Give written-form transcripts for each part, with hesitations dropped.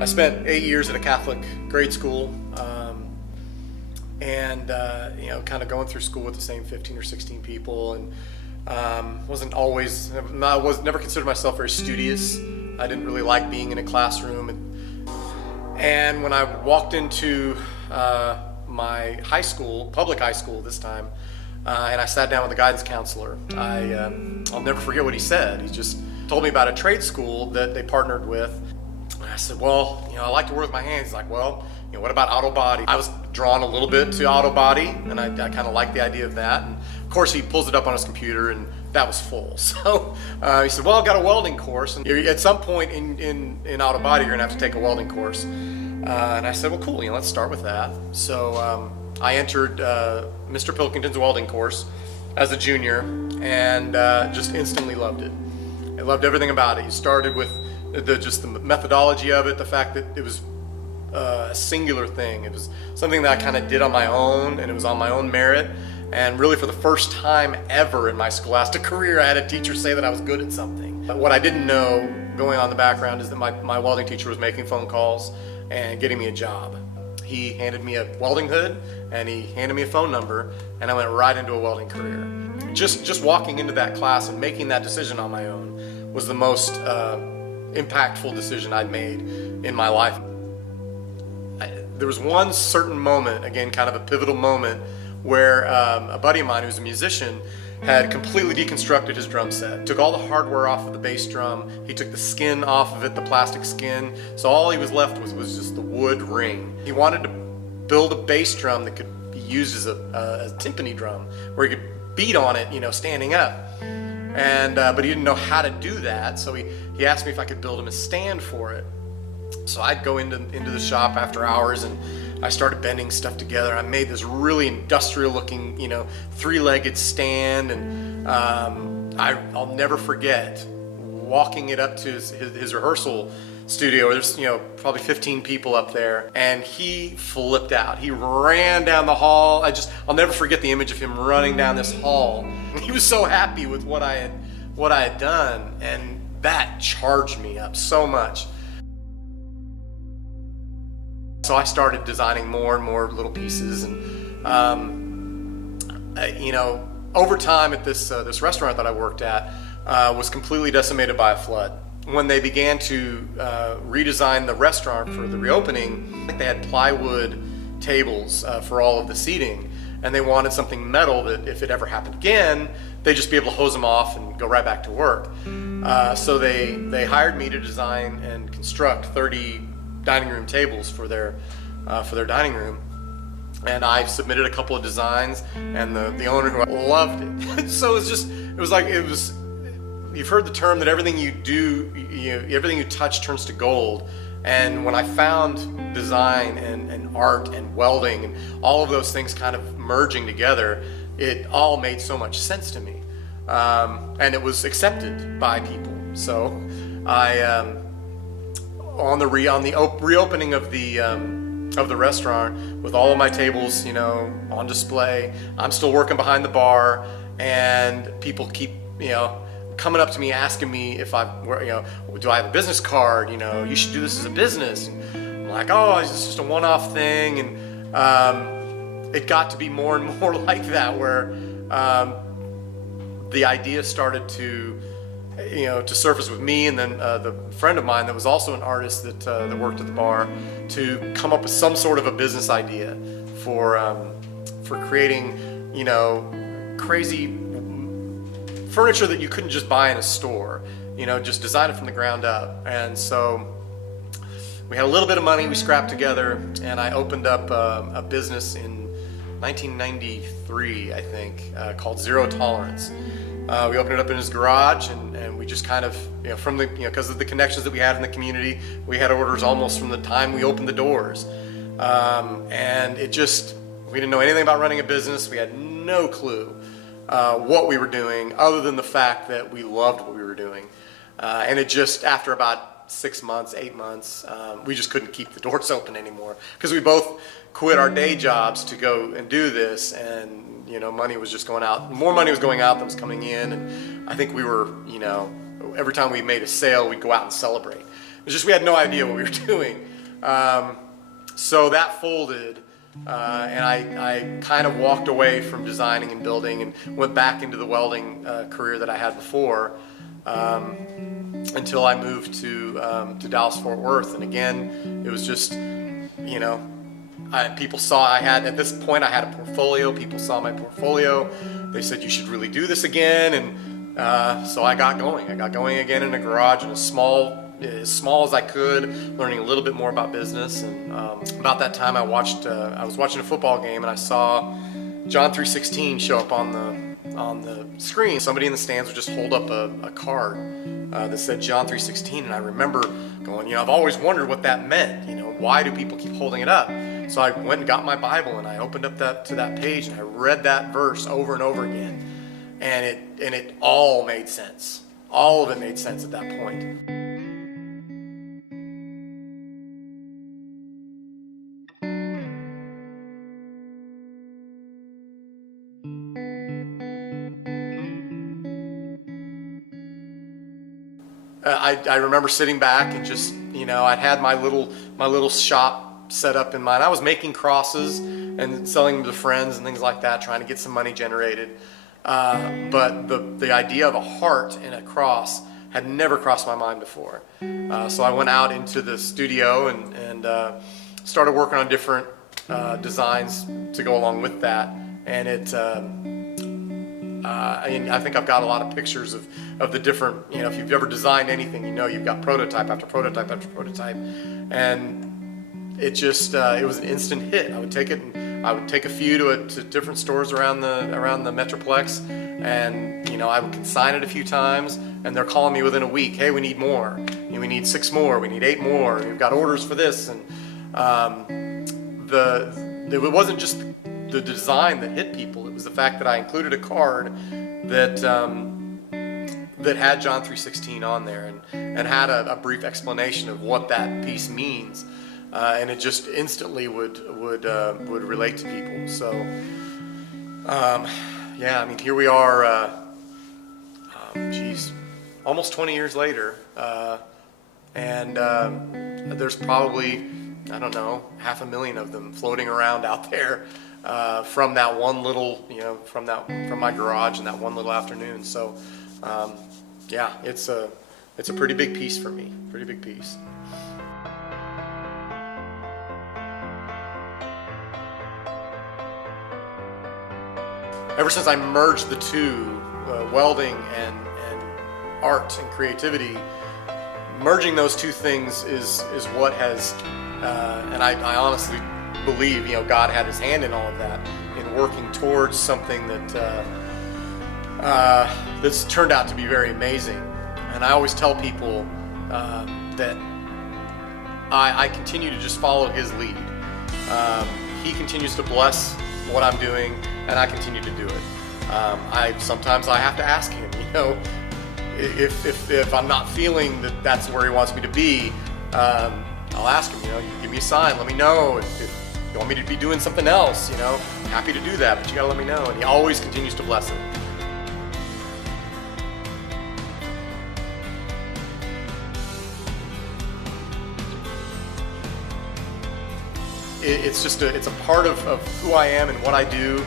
I spent 8 years at a Catholic grade school, kind of going through school with the same 15 or 16 people, and never considered myself very studious. I didn't really like being in a classroom, and when I walked into my high school, public high school this time, and I sat down with the guidance counselor, I'll never forget what he said. He just told me about a trade school that they partnered with. I said, well, I like to work with my hands. He's like, well, what about auto body? I was drawn a little bit to auto body, and I kind of liked the idea of that. And of course, he pulls it up on his computer, and that was full. So he said, well, I've got a welding course, and at some point in auto body, you're gonna have to take a welding course. And I said, well, cool, let's start with that. So I entered Mr. Pilkington's welding course as a junior, and just instantly loved it. I loved everything about it. You started with just the methodology of it, the fact that it was a singular thing. It was something that I kind of did on my own, and it was on my own merit. And really, for the first time ever in my scholastic career, I had a teacher say that I was good at something. But what I didn't know going on in the background is that my welding teacher was making phone calls and getting me a job. He handed me a welding hood, and he handed me a phone number, and I went right into a welding career. Just walking into that class and making that decision on my own was the most impactful decision I'd made in my life. There was one certain moment, again, kind of a pivotal moment, where a buddy of mine who's a musician had completely deconstructed his drum set. Took all the hardware off of the bass drum. He took the skin off of it, the plastic skin. So all he was left with was just the wood ring. He wanted to build a bass drum that could be used as a timpani drum, where he could beat on it, standing up. And but he didn't know how to do that, so he asked me if I could build him a stand for it. So I'd go into the shop after hours, and I started bending stuff together. I made this really industrial looking, three-legged stand, and I'll never forget walking it up to his rehearsal studio. There's probably 15 people up there, and he flipped out. He ran down the hall. I'll never forget the image of him running down this hall. He was so happy with what I had done, and that charged me up so much. So I started designing more and more little pieces, and over time at this restaurant that I worked at was completely decimated by a flood. When they began to redesign the restaurant for the reopening, I think they had plywood tables for all of the seating, and they wanted something metal that if it ever happened again, they'd just be able to hose them off and go right back to work. So they hired me to design and construct 30 dining room tables for their dining room, and I submitted a couple of designs, and the owner who loved it. So it was you've heard the term that everything you do, everything you touch turns to gold. And when I found design and art and welding and all of those things kind of merging together, it all made so much sense to me, and it was accepted by people. So on the reopening of the restaurant, with all of my tables, on display, I'm still working behind the bar, and people keep, coming up to me asking me if do I have a business card? You should do this as a business. And I'm like, oh, it's just a one-off thing, and it got to be more and more like that, where the idea started to surface with me, and then the friend of mine that was also an artist that worked at the bar, to come up with some sort of a business idea for creating, crazy furniture that you couldn't just buy in a store, just design it from the ground up. And so we had a little bit of money we scrapped together, and I opened up a business in 1993, I think, called Zero Tolerance. We opened it up in his garage, and we just kind of, because of the connections that we had in the community, we had orders almost from the time we opened the doors. And we didn't know anything about running a business. We had no clue what we were doing, other than the fact that we loved what we were doing. And it just, after about 6 months, 8 months, we just couldn't keep the doors open anymore, because we both quit our day jobs to go and do this, and money was just going out. More money was going out than was coming in, and I think we were, every time we made a sale, we'd go out and celebrate. It was just, we had no idea what we were doing. So that folded, and I kind of walked away from designing and building and went back into the welding career that I had before, until I moved to Dallas-Fort Worth. And again, it was just, people saw at this point I had a portfolio. People saw my portfolio. They said, you should really do this again. And so I got going. I got going again in a garage in as small as I could, learning a little bit more about business. And about that time I was watching a football game, and I saw John 3:16 show up on the screen. Somebody in the stands would just hold up a card that said John 3:16, and I remember going, I've always wondered what that meant. Why do people keep holding it up? So I went and got my Bible, and I opened up to that page, and I read that verse over and over again, and it all made sense. All of it made sense at that point. I remember sitting back and just, I'd had my little shop set up in mind. I was making crosses and selling them to friends and things like that, trying to get some money generated. But the idea of a heart in a cross had never crossed my mind before. So I went out into the studio and started working on different designs to go along with that. And I think I've got a lot of pictures of the different, if you've ever designed anything, you've got prototype after prototype after prototype. And it just, it was an instant hit. I would take it and I would take a few to different stores around the Metroplex, and I would consign it a few times, and they're calling me within a week, hey, we need more. We need 6 more, we need 8 more, we've got orders for this. And it wasn't just the design that hit people, it was the fact that I included a card that had John 3:16 on there, and had a brief explanation of what that piece means, and it just instantly would relate to people. So here we are, almost 20 years later, and there's probably, I don't know, 500,000 of them floating around out there, from that one little, from my garage in that one little afternoon. So it's a pretty big piece for me, pretty big piece. Ever since I merged the two, welding and art and creativity, merging those two things is what has, and I honestly believe, God had his hand in all of that, in working towards something that's turned out to be very amazing. And I always tell people that I continue to just follow his lead. He continues to bless what I'm doing, and I continue to do it. Sometimes I have to ask him, if I'm not feeling that that's where he wants me to be, I'll ask him, you give me a sign, let me know. If you want me to be doing something else, happy to do that, but you gotta let me know. And he always continues to bless it. It's a part of who I am and what I do.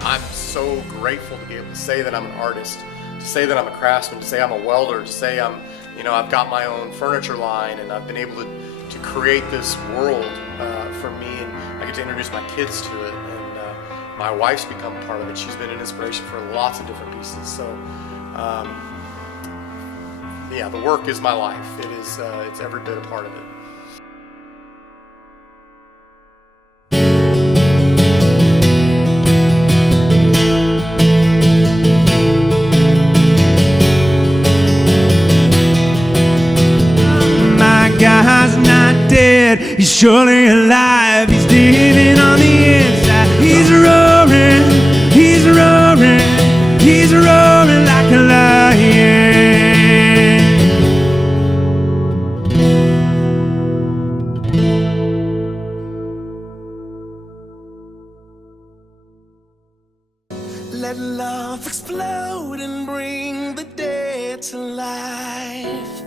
I'm so grateful to be able to say that I'm an artist, to say that I'm a craftsman, to say I'm a welder, to say I've got my own furniture line, and I've been able to create this world for me, and I get to introduce my kids to it, and my wife's become part of it. She's been an inspiration for lots of different pieces. So the work is my life. It's every bit a part of it. God's not dead, he's surely alive. He's living on the inside. He's roaring, he's roaring, he's roaring like a lion. Let love explode and bring the dead to life.